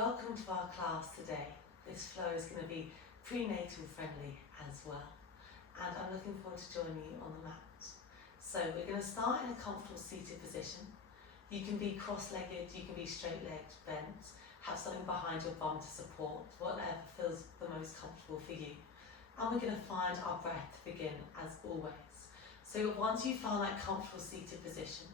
Welcome to our class today. This flow is going to be prenatal friendly as well, and I'm looking forward to joining you on the mat. So we're going to start in a comfortable seated position. You can be cross-legged, you can be straight-legged, bent, have something behind your bum to support, whatever feels the most comfortable for you. And we're going to find our breath to begin as always. So once you've found that comfortable seated position,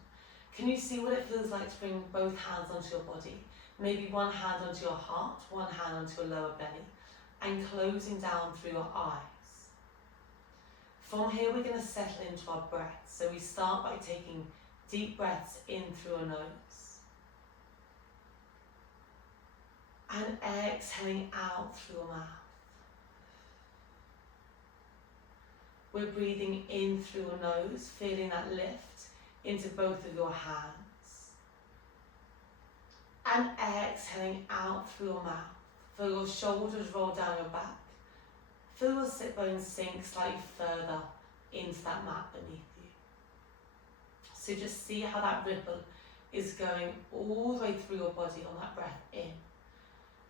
can you see what it feels like to bring both hands onto your body? Maybe one hand onto your heart, one hand onto your lower belly, and closing down through your eyes. From here, we're going to settle into our breath. So we start by taking deep breaths in through our nose, and exhaling out through your mouth. We're breathing in through your nose, feeling that lift into both of your hands. And exhaling out through your mouth. Feel your shoulders roll down your back. Feel your sit bones sink slightly further into that mat beneath you. So just see how that ripple is going all the way through your body on that breath in.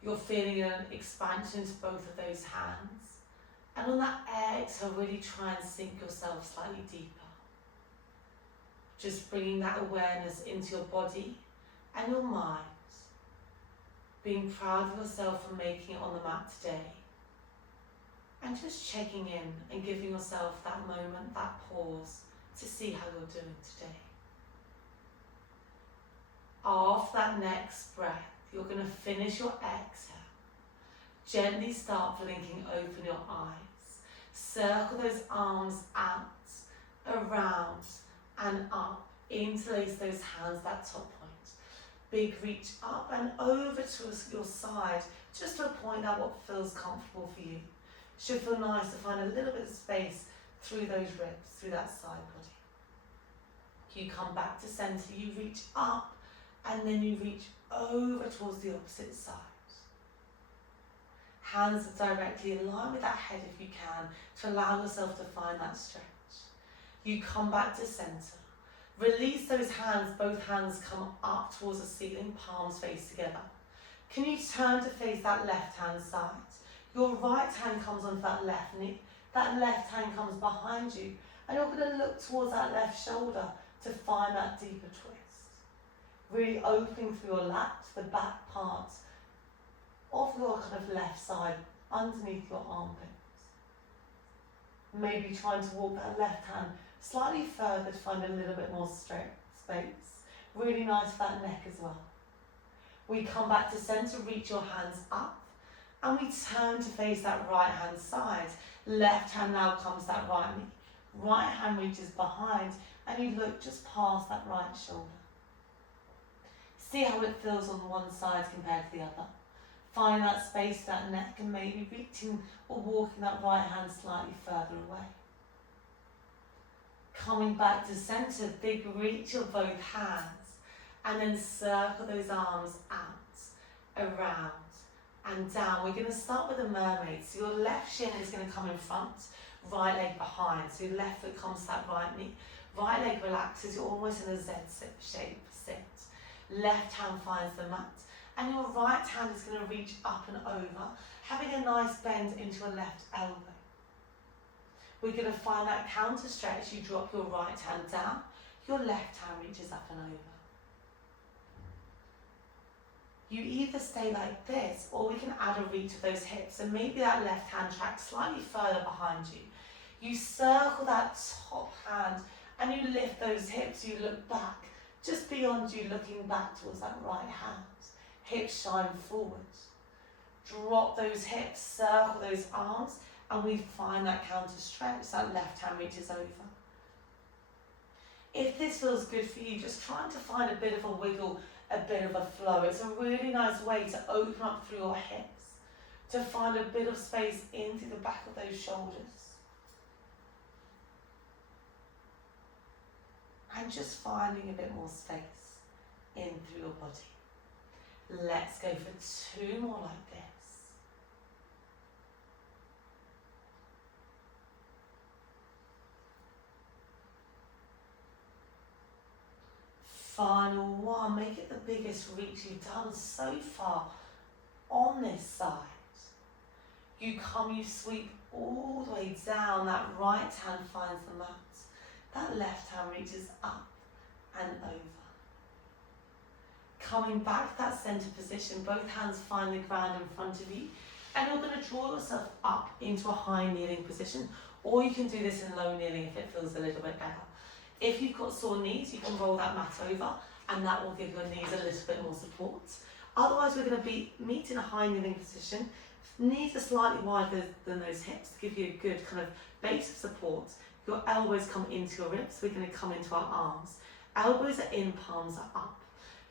You're feeling an expansion to both of those hands. And on that exhale, really try and sink yourself slightly deeper. Just bringing that awareness into your body and your mind. Being proud of yourself for making it on the mat today. And just checking in and giving yourself that moment, that pause to see how you're doing today. After that next breath, you're going to finish your exhale. Gently start blinking open your eyes. Circle those arms out, around and up. Interlace those hands, that top point. Big reach up and over to your side, just to a point at what feels comfortable for you. Should feel nice to find a little bit of space through those ribs, through that side body. You come back to center, you reach up, and then you reach over towards the opposite side. Hands are directly in line with that head if you can, to allow yourself to find that stretch. You come back to center. Release those hands, both hands come up towards the ceiling, palms face together. Can you turn to face that left hand side? Your right hand comes onto that left knee, that left hand comes behind you, and you're going to look towards that left shoulder to find that deeper twist. Really opening through your lats, the back part of your kind of left side, underneath your armpits. Maybe trying to walk that left hand slightly further to find a little bit more straight space. Really nice for that neck as well. We come back to center, reach your hands up, and we turn to face that right hand side. Left hand now comes to that right knee. Right hand reaches behind, and you look just past that right shoulder. See how it feels on one side compared to the other. Find that space for that neck, and maybe reaching or walking that right hand slightly further away. Coming back to center, big reach of both hands, and then circle those arms out, around and down. We're going to start with a mermaid. So your left shin is going to come in front, right leg behind. So your left foot comes to that right knee, right leg relaxes, you're almost in a Z shape sit. Left hand finds the mat, and your right hand is going to reach up and over, having a nice bend into your left elbow. We're going to find that counter stretch. You drop your right hand down, your left hand reaches up and over. You either stay like this, or we can add a reach of those hips, and maybe that left hand tracks slightly further behind you. You circle that top hand, and you lift those hips, you look back, just beyond you, looking back towards that right hand. Hips shine forwards. Drop those hips, circle those arms, and we find that counter stretch, that left hand reaches over. If this feels good for you, just trying to find a bit of a wiggle, a bit of a flow. It's a really nice way to open up through your hips, to find a bit of space into the back of those shoulders. And just finding a bit more space in through your body. Let's go for 2 more like this. Final one, make it the biggest reach you've done so far. on this side. You come, you sweep all the way down, that right hand finds the mat, that left hand reaches up and over. Coming back to that centre position, both hands find the ground in front of you, and you're going to draw yourself up into a high kneeling position, or you can do this in low kneeling if it feels a little bit better. If you've got sore knees, you can roll that mat over, and that will give your knees a little bit more support. Otherwise, we're going to meet in a high kneeling position. Knees are slightly wider than those hips to give you a good kind of base of support. Your elbows come into your ribs, we're going to come into our arms. Elbows are in, palms are up.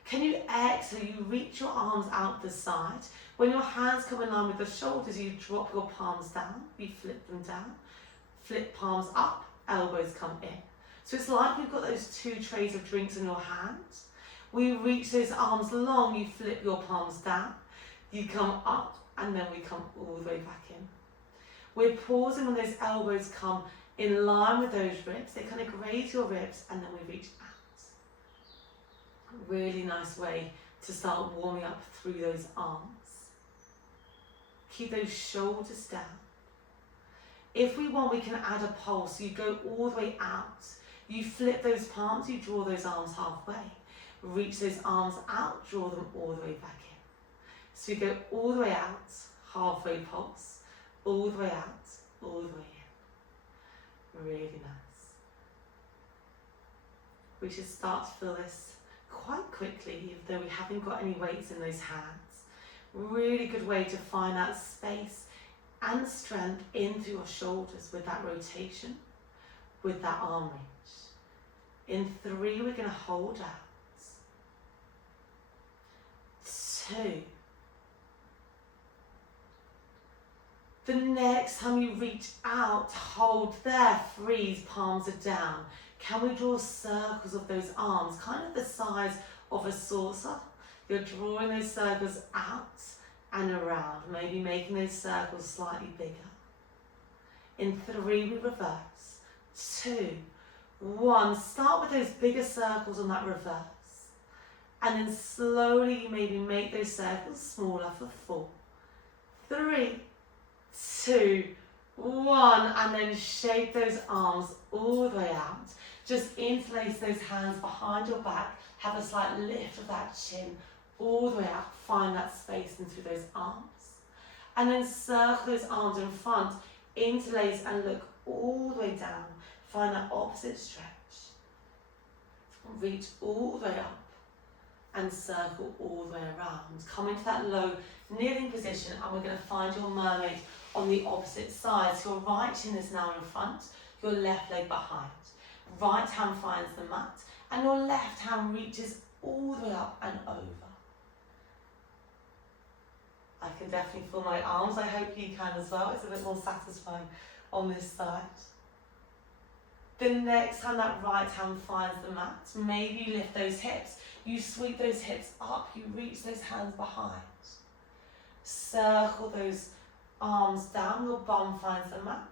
Can you exhale, you reach your arms out the side. When your hands come in line with the shoulders, you drop your palms down, you flip them down. Flip palms up, elbows come in. So it's like we've got those two trays of drinks in your hands. We reach those arms long, you flip your palms down, you come up, and then we come all the way back in. We're pausing when those elbows come in line with those ribs. They kind of graze your ribs, and then we reach out. Really nice way to start warming up through those arms. Keep those shoulders down. If we want, we can add a pulse. You go all the way out. You flip those palms, you draw those arms halfway. Reach those arms out, draw them all the way back in. So you go all the way out, halfway pulse, all the way out, all the way in. Really nice. We should start to feel this quite quickly, even though we haven't got any weights in those hands. Really good way to find that space and strength in through your shoulders with that rotation, with that arm reach. In 3, we're going to hold out. 2. The next time you reach out, hold there, freeze, palms are down. Can we draw circles of those arms, kind of the size of a saucer? You're drawing those circles out and around, maybe making those circles slightly bigger. In 3, we reverse. 2, 1. Start with those bigger circles on that reverse. And then slowly you maybe make those circles smaller for 4, 3, 2, 1. And then shape those arms all the way out. Just interlace those hands behind your back. Have a slight lift of that chin all the way out. Find that space in through those arms. And then circle those arms in front. Interlace and look all the way down. Find that opposite stretch. Reach all the way up. And circle all the way around. Come into that low kneeling position, and we're going to find your mermaid on the opposite side. So your right shin is now in front, your left leg behind. Right hand finds the mat, and your left hand reaches all the way up and over. I can definitely feel my arms. I hope you can as well. It's a bit more satisfying on this side. The next time that right hand finds the mat, maybe you lift those hips. You sweep those hips up, you reach those hands behind. Circle those arms down, your bum finds the mat,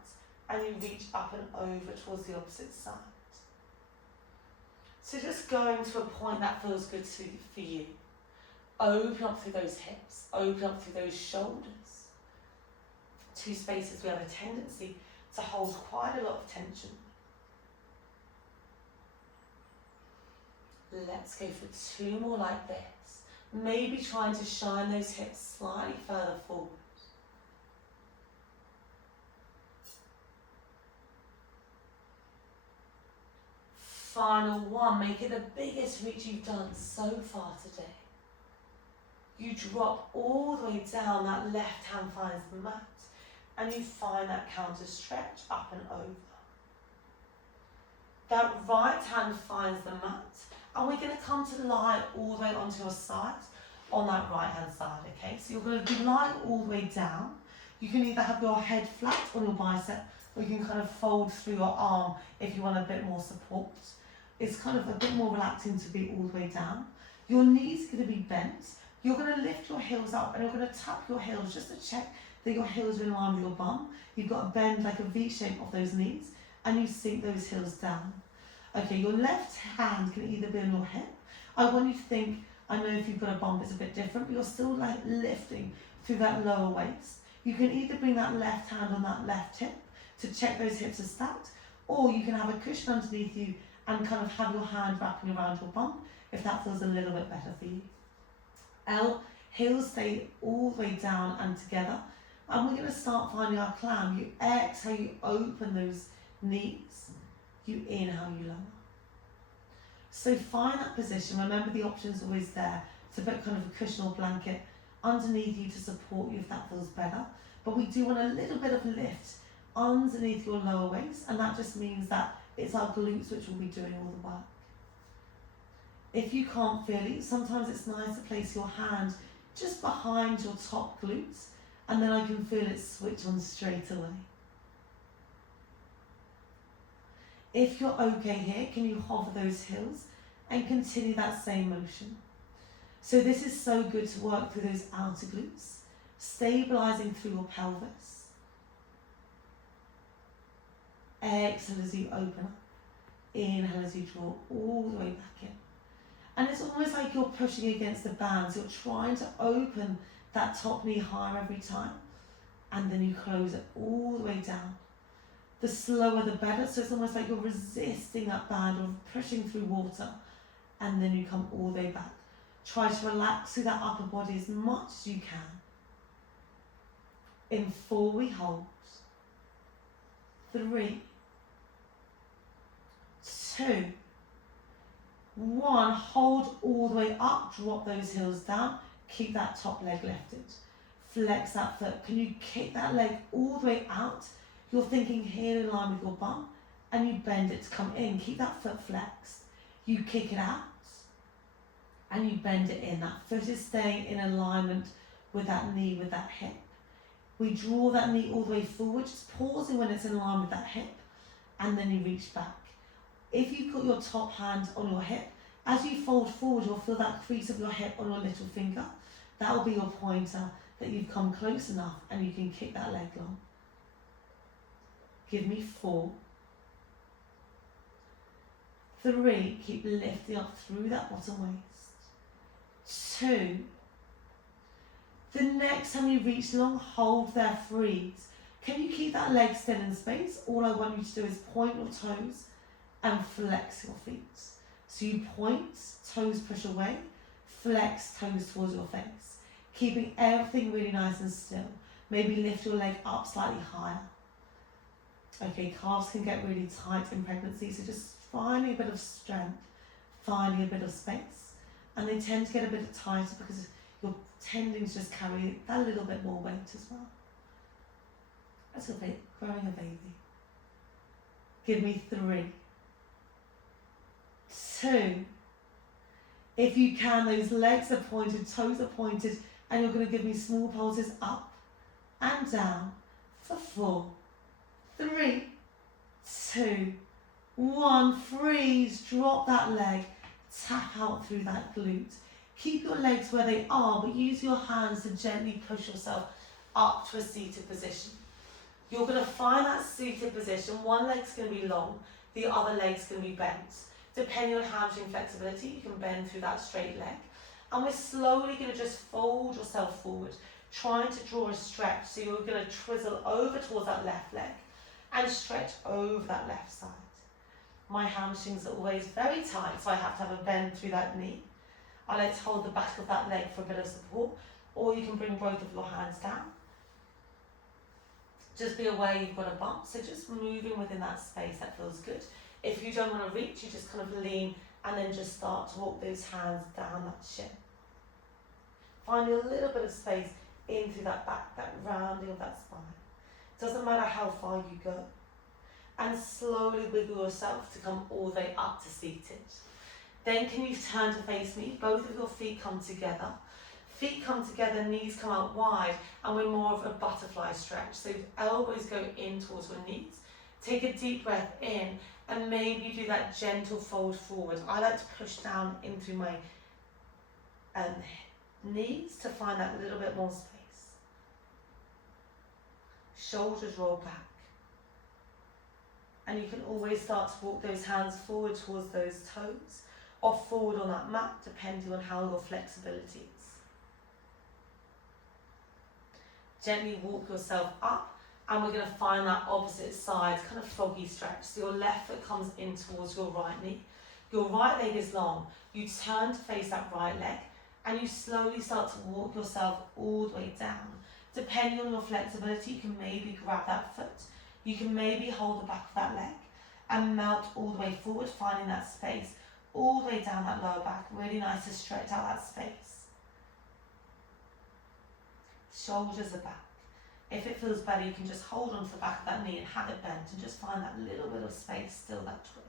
and you reach up and over towards the opposite side. So just going to a point that feels good for you. Open up through those hips, open up through those shoulders. 2 spaces we have a tendency to hold quite a lot of tension. Let's go for 2 more like this. Maybe trying to shine those hips slightly further forward. Final 1, make it the biggest reach you've done so far today. You drop all the way down, that left hand finds the mat, and you find that counter stretch up and over. That right hand finds the mat, and we're going to come to lie all the way onto your side on that right hand side, okay? So you're going to be lying all the way down. You can either have your head flat on your bicep, or you can kind of fold through your arm if you want a bit more support. It's kind of a bit more relaxing to be all the way down. Your knees are going to be bent. You're going to lift your heels up, and you're going to tap your heels just to check that your heels are in line with your bum. You've got to bend like a V shape of those knees, and you sink those heels down. Okay, your left hand can either be on your hip. I want you to think I know if you've got a bump it's a bit different, but you're still like lifting through that lower waist. You can either bring that left hand on that left hip to check those hips are stacked, or you can have a cushion underneath you and kind of have your hand wrapping around your bump if that feels a little bit better for you. L, heels stay all the way down and together. And we're going to start finding our clam. You exhale, you open those knees. You inhale, you lower. So find that position. Remember the option's always there to put kind of a cushion or blanket underneath you to support you if that feels better. But we do want a little bit of lift underneath your lower waist, and that just means that it's our glutes which will be doing all the work. If you can't feel it, sometimes it's nice to place your hand just behind your top glutes, and then I can feel it switch on straight away. If you're okay here, can you hover those heels and continue that same motion? So this is so good to work through those outer glutes, stabilizing through your pelvis. Exhale as you open up. Inhale as you draw all the way back in. And it's almost like you're pushing against the bands. You're trying to open that top knee higher every time. And then you close it all the way down. The slower the better. So it's almost like you're resisting that band or pushing through water. And then you come all the way back. Try to relax through that upper body as much as you can. In 4 we hold. 3, 2, 1, hold all the way up, drop those heels down, keep that top leg lifted. Flex that foot. Can you kick that leg all the way out? You're thinking heel in line with your bum, and you bend it to come in. Keep that foot flexed. You kick it out, and you bend it in. That foot is staying in alignment with that knee, with that hip. We draw that knee all the way forward, just pausing when it's in line with that hip, and then you reach back. If you put your top hand on your hip, as you fold forward, you'll feel that crease of your hip on your little finger. That will be your pointer that you've come close enough and you can kick that leg long. Give me 4, 3, keep lifting up through that bottom waist. 2, the next time you reach long, hold there, freeze. Can you keep that leg still in space? All I want you to do is point your toes and flex your feet. So you point, toes push away, flex, toes towards your face. Keeping everything really nice and still. Maybe lift your leg up slightly higher. Okay, calves can get really tight in pregnancy, so just finding a bit of strength, finding a bit of space. And they tend to get a bit tighter because your tendons just carry that little bit more weight as well. That's a bit growing a baby. Give me 3, 2. If you can, those legs are pointed, toes are pointed, and you're going to give me small pulses up and down for 4, 3, 2, 1. Freeze, drop that leg, tap out through that glute. Keep your legs where they are, but use your hands to gently push yourself up to a seated position. You're going to find that seated position. One leg's going to be long, the other leg's going to be bent. Depending on hamstring flexibility, you can bend through that straight leg. And we're slowly going to just fold yourself forward, trying to draw a stretch. So you're going to twizzle over towards that left leg and stretch over that left side. My hamstrings are always very tight, so I have to have a bend through that knee. I like to hold the back of that leg for a bit of support, or you can bring both of your hands down. Just be aware you've got a bump, so just moving within that space, that feels good. If you don't want to reach, you just kind of lean and then just start to walk those hands down that shin. Finding a little bit of space in through that back, that rounding of that spine. Doesn't matter how far you go. And slowly wiggle yourself to come all the way up to seated. Then can you turn to face me? Both of your feet come together. Feet come together, knees come out wide, and we're more of a butterfly stretch. So elbows go in towards your knees. Take a deep breath in, and maybe do that gentle fold forward. I like to push down in through my knees to find that little bit more space. Shoulders roll back. And you can always start to walk those hands forward towards those toes, or forward on that mat, depending on how your flexibility is. Gently walk yourself up, and we're going to find that opposite side, kind of froggy stretch. So your left foot comes in towards your right knee. Your right leg is long. You turn to face that right leg, and you slowly start to walk yourself all the way down. Depending on your flexibility, you can maybe grab that foot. You can maybe hold the back of that leg and melt all the way forward, finding that space all the way down that lower back. Really nice to stretch out that space. Shoulders are back. If it feels better, you can just hold onto the back of that knee and have it bent and just find that little bit of space, still that twist.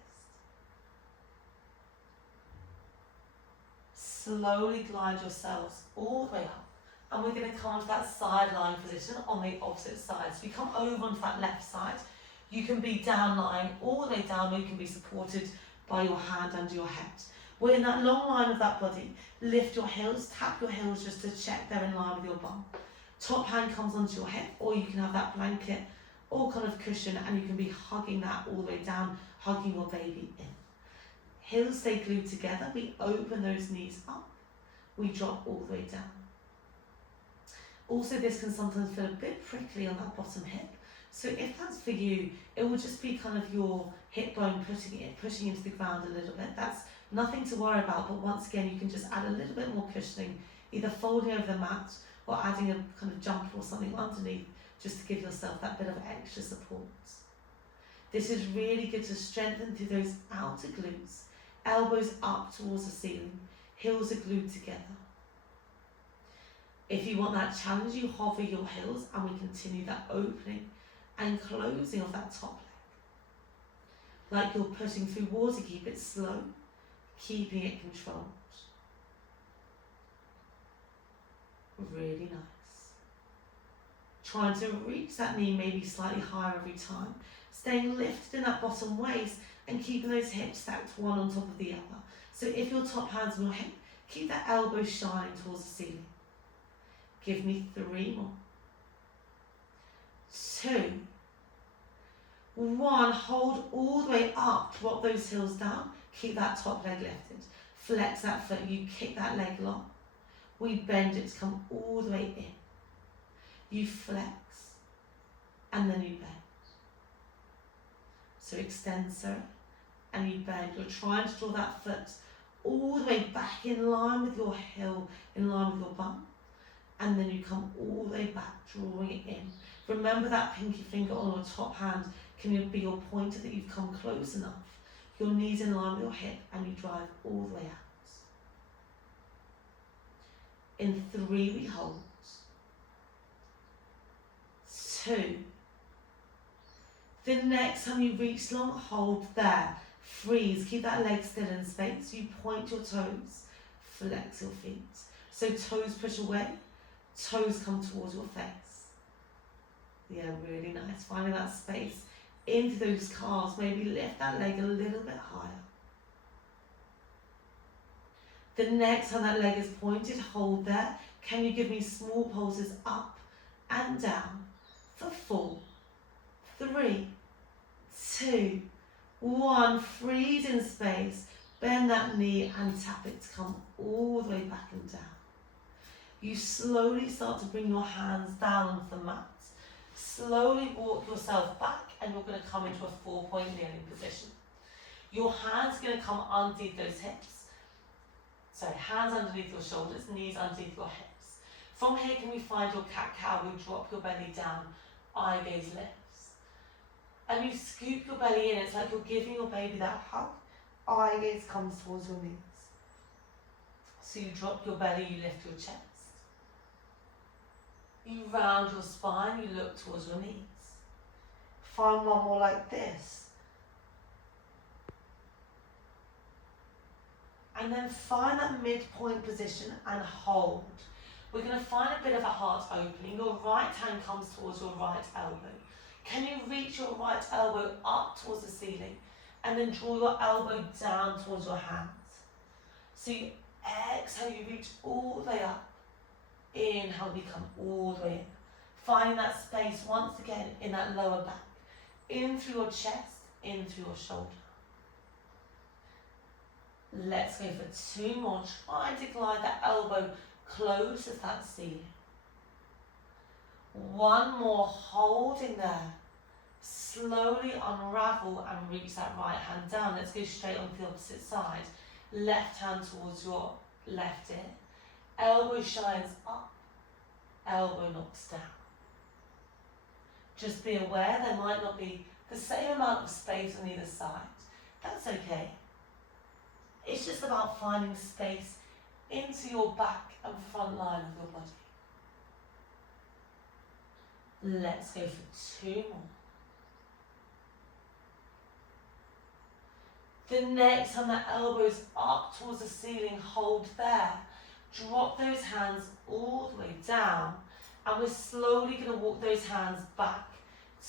Slowly glide yourselves all the way up, and we're going to come to that side lying position on the opposite side. So you come over onto that left side. You can be down lying all the way down, or you can be supported by your hand under your head. We're in that long line of that body. Lift your heels, tap your heels just to check they're in line with your bum. Top hand comes onto your hip, or you can have that blanket or kind of cushion, and you can be hugging that all the way down, hugging your baby in. Heels stay glued together. We open those knees up. We drop all the way down. Also, this can sometimes feel a bit prickly on that bottom hip. So if that's for you, it will just be kind of your hip bone pushing into the ground a little bit. That's nothing to worry about, but once again, you can just add a little bit more cushioning, either folding over the mat or adding a kind of jumper or something underneath, just to give yourself that bit of extra support. This is really good to strengthen through those outer glutes, elbows up towards the ceiling, heels are glued together. If you want that challenge, you hover your heels, and we continue that opening and closing of that top leg. Like you're putting through water, keep it slow, keeping it controlled. Really nice. Trying to reach that knee maybe slightly higher every time. Staying lifted in that bottom waist and keeping those hips stacked one on top of the other. So if your top hand's on your hip, keep that elbow shining towards the ceiling. Give me 3 more. 2. 1. Hold all the way up, drop those heels down, keep that top leg lifted. Flex that foot, you kick that leg long. We bend it to come all the way in. You flex, and then you bend. So extend, sir, and you bend. You're trying to draw that foot all the way back in line with your heel, in line with your bum. And then you come all the way back, drawing it in. Remember that pinky finger on your top hand can be your pointer that you've come close enough. Your knees in line with your hip, and you drive all the way out. In 3, we hold. 2. The next time you reach long, hold there. Freeze, keep that leg still in space. You point your toes, flex your feet. So toes push away, toes come towards your face. Yeah, really nice. Finding that space into those calves. Maybe lift that leg a little bit higher. The next time that leg is pointed, hold there. Can you give me small pulses up and down for 4, 3, 2, 1. Freeze in space. Bend that knee and tap it to come all the way back and down. You slowly start to bring your hands down onto the mat. Slowly walk yourself back, and you're going to come into a 4-point kneeling position. Your hands are going to come underneath those hips. So hands underneath your shoulders, knees underneath your hips. From here, can we find your cat-cow? We drop your belly down, eye gaze lifts. And you scoop your belly in. It's like you're giving your baby that hug. Eye gaze comes towards your knees. So you drop your belly, you lift your chest. You round your spine, you look towards your knees. Find one more like this. And then find that midpoint position and hold. We're going to find a bit of a heart opening. Your right hand comes towards your right elbow. Can you reach your right elbow up towards the ceiling and then draw your elbow down towards your hands? So you exhale, you reach all the way up. Inhale, we come all the way in. Finding that space once again in that lower back. In through your chest, in through your shoulder. Let's go for 2 more. Try to glide that elbow close to that ceiling. 1 more, holding there. Slowly unravel and reach that right hand down. Let's go straight onto the opposite side. Left hand towards your left ear. Elbow shines up, elbow knocks down. Just be aware there might not be the same amount of space on either side. That's okay. It's just about finding space into your back and front line of your body. Let's go for 2 more. The next time the elbows up towards the ceiling, hold there. Drop those hands all the way down, and we're slowly going to walk those hands back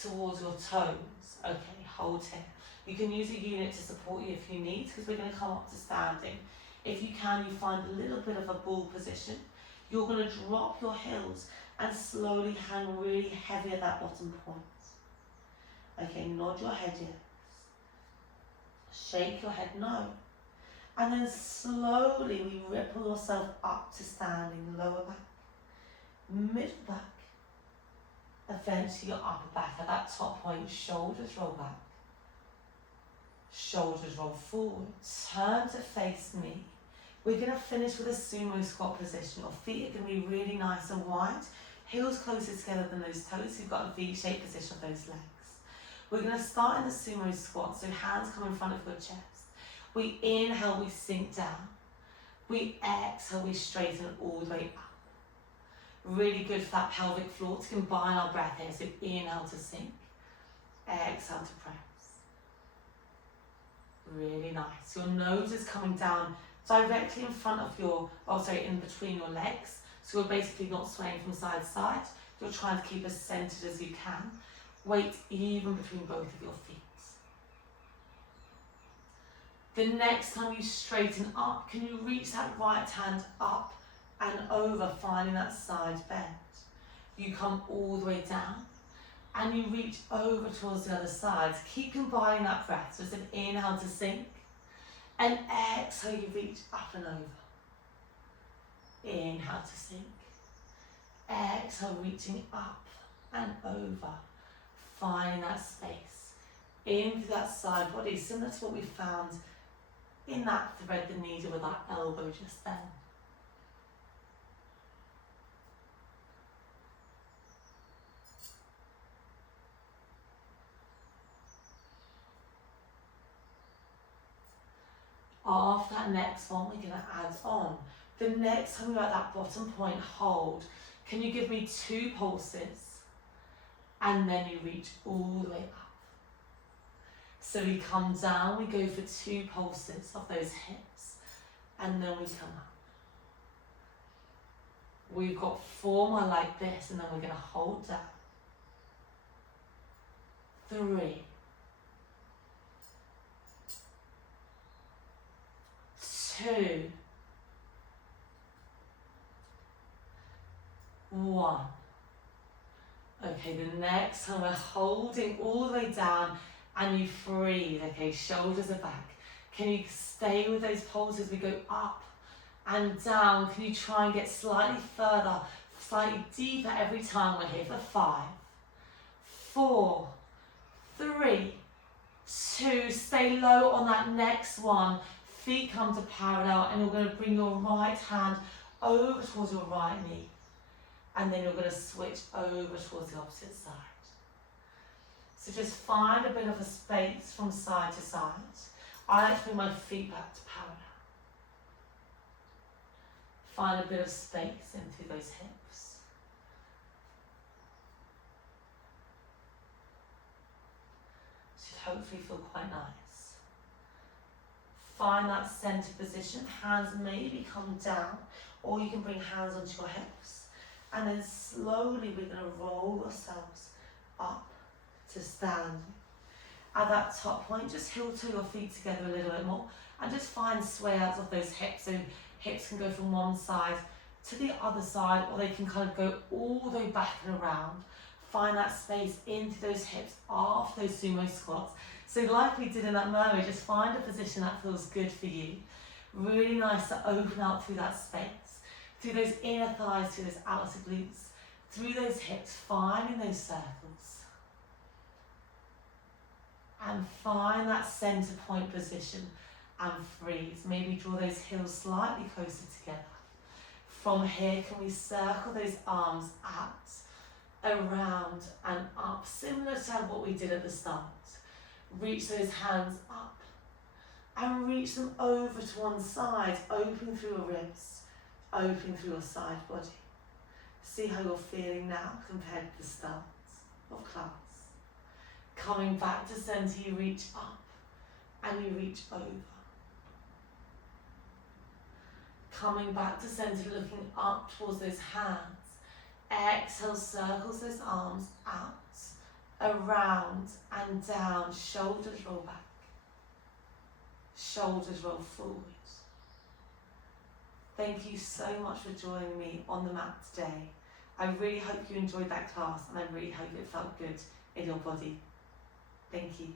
towards your toes. Okay, hold here. You can use a unit to support you if you need, because we're going to come up to standing. If you can, you find a little bit of a bull position. You're going to drop your heels and slowly hang really heavy at that bottom point. Okay, nod your head yes. Shake your head no. And then slowly we ripple yourself up to standing, lower back, middle back. Eventually your upper back at that top point, shoulders roll back. Shoulders roll forward, turn to face me. We're going to finish with a sumo squat position. Your feet are going to be really nice and wide, heels closer together than those toes. You've got a V-shaped position of those legs. We're going to start in the sumo squat, so hands come in front of your chest. We inhale, we sink down. We exhale, we straighten all the way up. Really good for that pelvic floor to combine our breath here. So inhale to sink, exhale to press. Really nice. Your nose is coming down directly in front of your, in between your legs. So you're basically not swaying from side to side. You're trying to keep as centered as you can. Weight even between both of your feet. The next time you straighten up, can you reach that right hand up and over, finding that side bend? You come all the way down and you reach over towards the other side. Keep combining that breath. So it's an inhale to sink and exhale, you reach up and over. Inhale to sink. Exhale, reaching up and over. Finding that space into that side body, similar to what we found in that thread the needle with our elbow just then. After that next one, we're going to add on. The next time you're at that bottom point, hold. Can you give me 2 pulses? And then you reach all the way up. So we come down, we go for 2 pulses of those hips, and then we come up. We've got 4 more like this, and then we're going to hold down. 3, 2, 1. Okay, the next time we're holding all the way down and you breathe. Okay, shoulders are back. Can you stay with those pulses? We go up and down. Can you try and get slightly further, slightly deeper every time? We're here for 5, 4, 3, 2. Stay low on that next one. Feet come to parallel, and you're going to bring your right hand over towards your right knee. And then you're going to switch over towards the opposite side. So just find a bit of a space from side to side. I like to bring my feet back to parallel. Find a bit of space into those hips. Should hopefully feel quite nice. Find that center position. Hands maybe come down, or you can bring hands onto your hips. And then slowly we're going to roll ourselves up to standing. At that top point, just heel toe your feet together a little bit more and just find sway outs of those hips. So hips can go from one side to the other side, or they can kind of go all the way back and around. Find that space into those hips after those sumo squats. So like we did in that mermaid, just find a position that feels good for you. Really nice to open out through that space, through those inner thighs, through those outer glutes, through those hips, finding those circles. And find that center point position and freeze. Maybe draw those heels slightly closer together. From here, can we circle those arms out, around and up, similar to what we did at the start. Reach those hands up and reach them over to one side, open through your ribs, open through your side body. See how you're feeling now compared to the start of class. Coming back to center, you reach up and you reach over. Coming back to center, looking up towards those hands. Exhale, circles those arms out, around and down, shoulders roll back, shoulders roll forward. Thank you so much for joining me on the mat today. I really hope you enjoyed that class and I really hope it felt good in your body. Thank you.